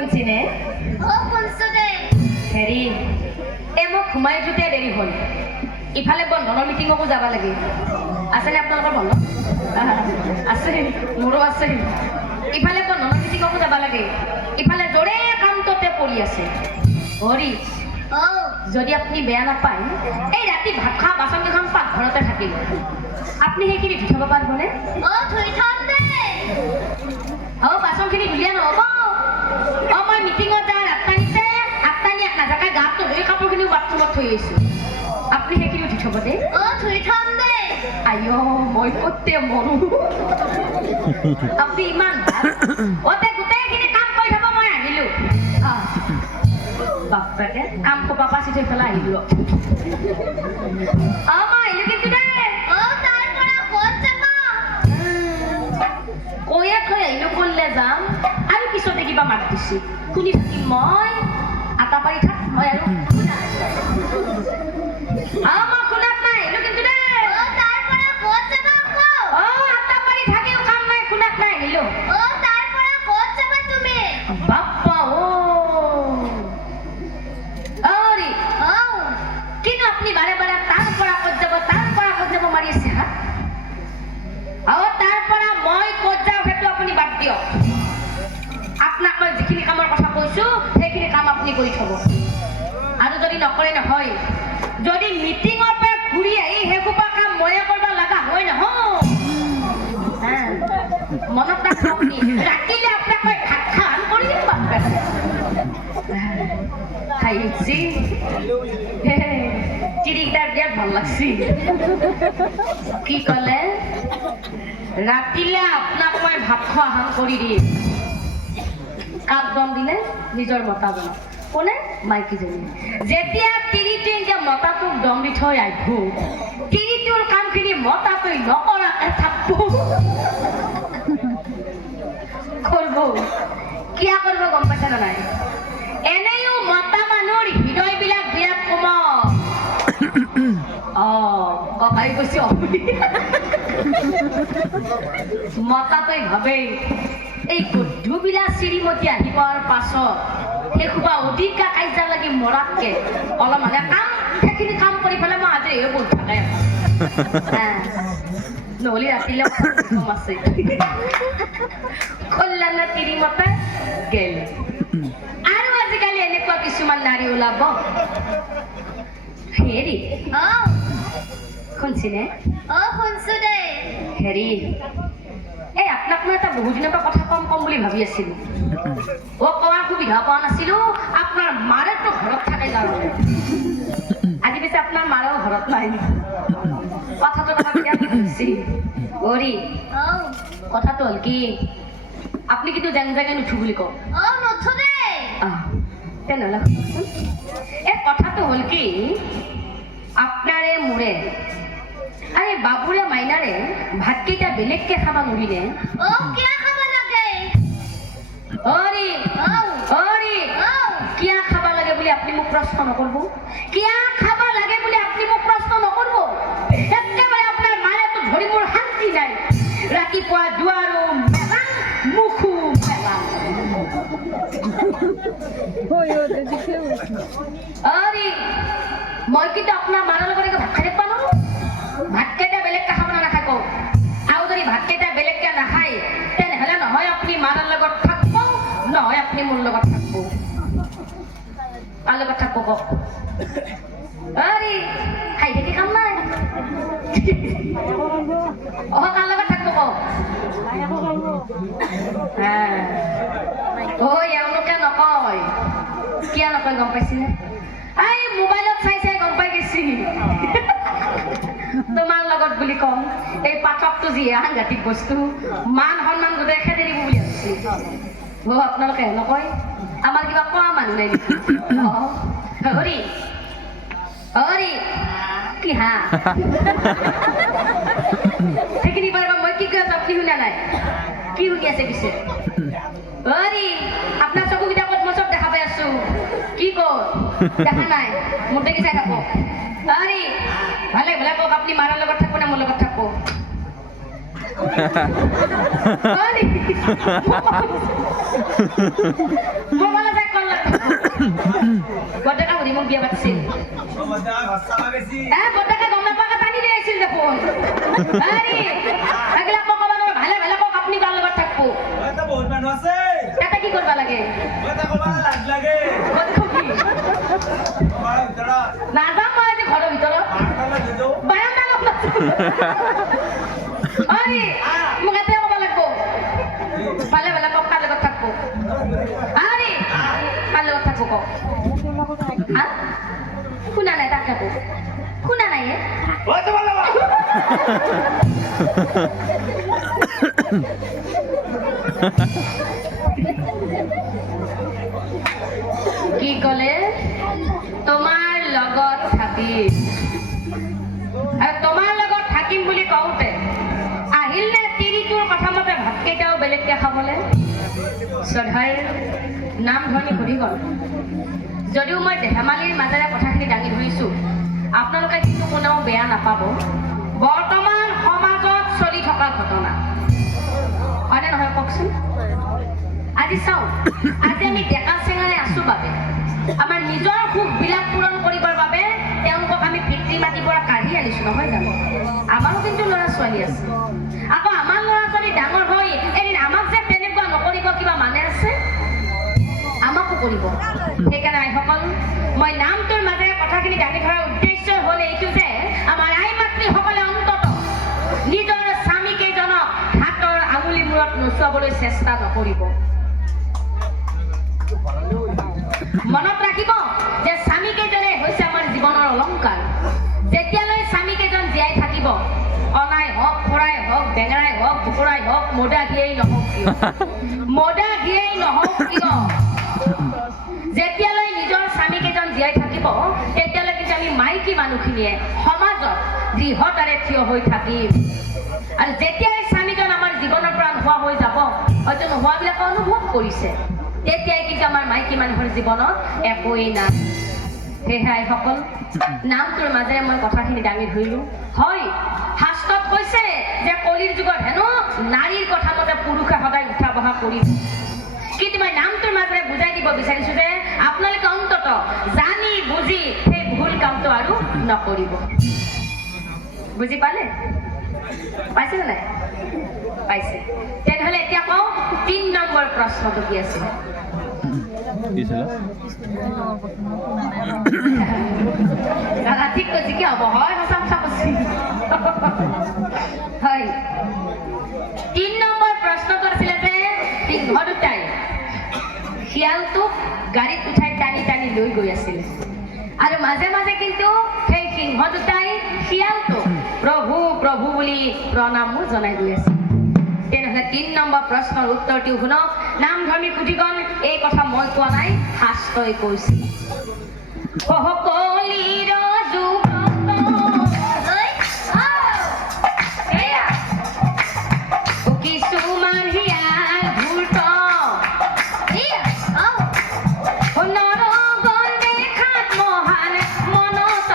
শুনছিনে শুনছো দে হেৰি এই মই ঘুমাই উঠোতে দেৰি হ'ল ইফালে বন্ধনৰ মিটিঙকো যাব লাগে আছেনে আপোনালোকৰ বন্ধ আছে মোৰো আছে ইফালে বন্ধনৰ মিটিঙকো যাব লাগে ইফালে জোৰে কামটোতে পৰি আছে হৰি যদি আপুনি বেয়া নাপায় এই ৰাতি ভাত খোৱা বাচন কেইখন পাকঘৰতে থাকিল আপুনি সেইখিনি ধুই থব পাৰিবনে ধুই থম দে বাচনখিনি ধুলীয়া নহ'ব মই মিটিঙত যাওঁ আঠটানি নাথাকে গাটো ধুই কাপোৰখিনিও বাথৰুমত থৈ আহিছোঁ আপুনি সেইখিনিও ধুই থব দেই ধুই থম দে আইঅ মই ক'তে মৰো আপুনি ইমান ভাল গোটেইখিনি কাম কৰি থব মই আহিলোঁ বাপেকে কাম খোপা পাচি থৈ পেলাই আহিলোঁ মই আহিলোঁ কিন্তু দেই কৈয়ে থৈ আহিলোঁ ক'লে যাম আৰু পিছতে কিবা মাত দিছোঁ শুনি থাকিম মই আটা পাৰি থাক মই আৰু মই শুনাত নাই আহিলোঁ কিন্তু দেই আটা পাৰি থাকিও কাম নাই শুনাত নাই আহিলোঁ বাপ্পা কিন্তু আপুনি বাৰে বাৰে তাৰ পৰা ক'ত যাব মাৰি আছে হা তাৰ পৰা মই ক'ত যাওঁ সেইটো আপুনি বাদ দিয়ক আপোনাক মই যিখিনি কামৰ কথা কৈছোঁ সেইখিনি কাম আপুনি কৰি থব আৰু যদি নকৰে নহয় যদি মিটিঙৰ পৰা ঘূৰি আহি সেইসোপা কাম ময়ে কৰিব লগা হয় নহয় মনত ৰাখক আপুনি ৰাতিলে আপোনাক মই ভাত খান কৰি দিম খাইছি চিৰিকেইটাৰ বিৰাট ভাল লাগছি কি ক'লে ৰাতিলে আপোনাক মই ভাত খোৱা আহান কৰি দিম কাক দম দিলে নিজৰ মতাজনক কোনে মাইকীজনী যেতিয়া তিৰিটোৱে এতিয়া মতাটোক দম দি থৈ আহিব তিৰিটোৰ কামখিনি মতাটোৱে নকৰাকে থাকব কৰিব কিয়া কৰিব গম পাইছে নে নাই এনেও মতা মানুহৰ হৃদয়বিলাক বিৰাট কোমল ভাই কৈছে মতাটোৱে ভাবে এই গধূবিলাক শ্ৰীমতী আহি পোৱাৰ পাছত সেইসোপা অধিক কাজিয়া লাগি মৰাতকে অলপ মানে সেইখিনি কাম কৰি পেলাই মই আজি বহি থাকে নহ'লে ৰাতিলে কম আছে কল্যাণে তিৰিমতে গেল আৰু আজিকালি এনেকুৱা কিছুমান নাৰী ওলাব হেৰি শুনছিনে শুনছো দে হেৰি এই আপোনাক মই এটা বহুত দিনৰ পৰা কথা কম বুলি ভাবি আছিলোঁ কোৱাৰ সুবিধা পোৱা নাছিলোঁ আপোনাৰ মাৰেতো ঘৰত থাকে জানো আজি পিছে আপোনাৰ মাৰেও ঘৰত নাই কথাটো কথাটো হ'ল কি আপুনি কিন্তু জেং জেঙে নুঠো বুলি কওঁ নুঠো দে তেনেহ'লে শুনকচোন এই কথাটো হ'ল কি আপনাৰে মোৰে আৰে বাবুৰে মাইনাৰে ভাতকেইটা বেলেগকে খাব নোৱাৰিলে কিয় খাব লাগে কিয় খাব লাগে বুলি আপুনি মোক প্ৰশ্ন নকৰিব কিয় খাব লাগে বুলি আপুনি মোক প্ৰশ্ন নকৰিব একেবাৰে আপোনাৰ মায়েতো ধৰি মোৰ শান্তি নাই ৰাতিপুৱা দুৱাৰো মেলা মুখো মেলা মই কিন্তু আপোনাৰ মাৰৰ লগত ভাত খাই দেখুৱা নোৱাৰো ভাতকেইটা বেলেগকে খাব নাখায় কওঁ আৰু যদি ভাতকেইটা বেলেগকে নাখায় তেনেহ'লে নহয় আপুনি মাৰৰ লগত থাকিব নহয় আপুনি মোৰ লগত থাকিব কাৰ লগত থাকিব কওক খাই থাকি কাম নাই কাৰ লগত থাকিব কওক এওঁলোকে নকয় কিয় নকয় গম পাইছিলে এই মোবাইলত চাই চাই গম পাই গেছি তোমাৰ লগত বুলি কম এই পাঠকটো যিহে সাংঘাতিক বস্তু মান সন্মান গোটেই খেদি দিব বুলি ভাবিছিল আপোনালোকে নকয় আমাৰ কিবা কোৱা মানুহ নাই নেকি হৰি কি হা সেইখিনি পাৰিব মই কি কৈ আছো আপুনি শুনা নাই কি শুনি আছে পিছে আপোনাৰ চকুকেইটা ক'ত মই চব দেখা পাই আছো কি ক'ত দেখা নাই মোৰ দেখি চাই থাকো ভালে ভালে কওক আপুনি মাৰৰ লগত থাকব না মোৰ লগত থাকব মোবাইলে যাই কল লাগব বৰদেকা ঘূৰি মোক বিয়া পাতিছিল বৰদেকা গম নাপাকে টানি লৈ আহিছিল দেখোন এইগিলাক মই ক'ব নোৱাৰো ভালে ভালে কওক আপুনি কাৰ লগত থাকব তাতে কি কৰিব লাগে নাযাম মই আজি ঘৰৰ ভিতৰত বাৰান্দা লগ মোক এতিয়া ক'ব লাগিব ভালে ভালে কওক কাৰ লগত থাকব কাৰ লগত থাকব কওক শুনা নাই তাক থাকো শুনা নাই কি ক'লে তোমাৰ লগত থাকিম আৰু তোমাৰ লগত থাকিম বুলি কওঁতে আহিল নে তিৰিটোৰ কথা মতে ভাতকেইটাও বেলেগকে খাবলৈ শ্ৰদ্ধাৰ নাম ধৰণী ঘূৰি গ'ল যদিও মই ধেমালিৰ মাজেৰে কথাখিনি দাঙি ধৰিছোঁ আপোনালোকে কিন্তু কোনেও বেয়া নাপাব বৰ্তমান সমাজত চলি থকা ঘটনা হয়নে নহয় কওকচোন আজি চাওঁ আজি আমি ডেকা চেঙাৰে আছোঁ বাবে আমাৰ নিজৰ সুখবিলাক পূৰণ কৰিবৰ বাবে তেওঁলোকক আমি পিতৃ মাতৃৰ পৰা কাঢ়ি আনিছোঁ নহয় জানো আমাৰো কিন্তু ল'ৰা ছোৱালী আছে আকৌ আমাৰ ল'ৰা ছোৱালী ডাঙৰ হৈ এদিন আমাক যে তেনেকুৱা নকৰিব কিবা মানে আছে আমাকো কৰিব সেইকাৰণে আইসকল মই নামটোৰ মাজেৰে কথাখিনি দাঙি ধৰাৰ উদ্দেশ্য হ'ল এইটো যে আমাৰ আই মাতৃসকলে অন্ততঃ নিজৰ স্বামীকেইজনক হাতৰ আঙুলি মূৰত নোচোৱাবলৈ চেষ্টা নকৰিব মনত ৰাখিব যে স্বামীকেইজনে হৈছে আমাৰ জীৱনৰ অলংকাৰ যেতিয়ালৈ স্বামীকেইজন জীয়াই থাকিব অনাই হওক খৰাই হওক বেঙেৰাই হওক কুকুৰাই হওক মদা ঘিয়েই নহওক কিয় যেতিয়ালৈ নিজৰ স্বামীকেইজন জীয়াই থাকিব তেতিয়ালৈ কিন্তু আমি মাইকী মানুহখিনিয়ে সমাজত দৃঢ়তাৰে থিয় হৈ থাকিম আৰু যেতিয়াই স্বামীজন আমাৰ জীৱনৰ পৰা নোহোৱা হৈ যাব হয়তো নোহোৱাবিলাকে অনুভৱ কৰিছে তেতিয়াই কিন্তু আমাৰ মাইকী মানুহৰ জীৱনত একোৱেই নাই সেয়েহে আইসকল নামটোৰ মাজেৰে মই কথাখিনি দাঙি ধৰিলোঁ হয় শাস্ত্ৰত কৈছে যে কলিৰ যুগত হেনো নাৰীৰ কথা মতে পুৰুষে সদায় উঠা বহা কৰিব কিন্তু মই নামটোৰ মাজেৰে বুজাই দিব বিচাৰিছোঁ যে আপোনালোকে অন্ততঃ জানি বুজি সেই ভুল কামটো আৰু নকৰিব বুজি পালে পাইছে নে নাই পাইছে তেনেহ'লে এতিয়া কওঁ 3 নম্বৰ প্ৰশ্নটো কি আছিল দাদা ঠিক কৈছে কি হ'ব হয় সঁচা কথা কৈছে হয় 3 নম্বৰ প্ৰশ্নটো আছিলে যে সিংহ দুটাই শিয়ালটোক গাড়ীত উঠাই টানি টানি লৈ গৈ আছিলে আৰু মাজে মাজে কিন্তু সেই সিংহ দুটাই শিয়ালটোক প্ৰভু প্ৰভু বুলি প্ৰণামো জনাই গৈ আছিল তেনেহ'লে 3 নম্বৰ প্ৰশ্নৰ উত্তৰটো শুনক নামধৰ্মী কুটিগণ এই কথা মই কোৱা নাই শাস্ত্ৰই কৈছে কলিৰ কিছুমান হিয়াল ধূৰ্ত দেখাত মহান মনত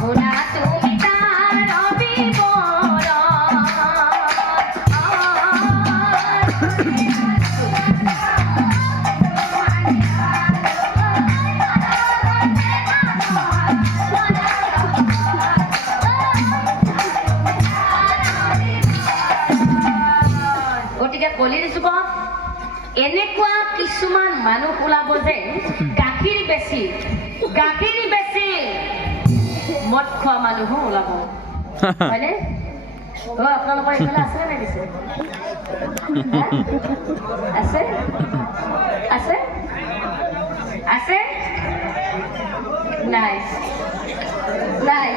শুনা তুমি তাৰ গতিকে কলিৰ যুগত এনেকুৱা কিছুমান মানুহ ওলাব যে গাখীৰ বেছি মদ খোৱা মানুহো ওলাব হয়নে আপোনালোকৰ এইফালে আছে নাই পিছে আছে আছে আছে নাই নাই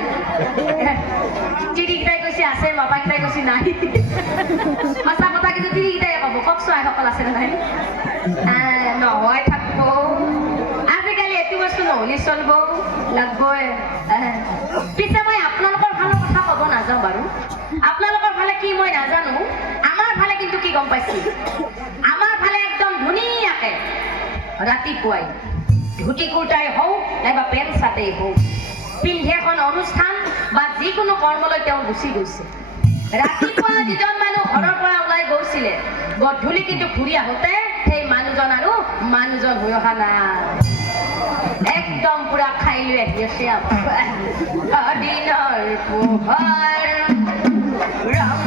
তিৰিকেইটাই কৈছে আছে মাপাকেইটাই কৈছে নাই সঁচা কথা কিন্তু তিৰিকেইটাই পাব কওকচোন আইসকল আছে নাই নহয় থাকিব আজিকালি এইটো বস্তু নহ'লে চলিব লাগবই পিছে মই আপোনালোকৰ ভালৰ কথা ক'ব নাযাওঁ বাৰু আপোনালোকৰ ফালে কি মই নাজানো আমাৰ ফালে কিন্তু কি গম পাইছে আমাৰ ফালে একদম ধুনীয়াকৈ ৰাতিপুৱাই ধুতি কুৰ্তাই হওক নাইবা পেণ্ট চাৰ্টেই হওক পিন্ধে এখন অনুষ্ঠান বা যিকোনো কৰ্মলৈ তেওঁ গুচি গৈছে ৰাতিপুৱা যিজন মানুহ ঘৰৰ পৰা ওলাই গৈছিলে গধূলি কিন্তু ঘূৰি আহোঁতে সেই মানুহজন আৰু মানুহজন হৈ অহা নাই একদম পুৰা খাই লৈ আহি আছে দিনৰ পোহৰ ৰং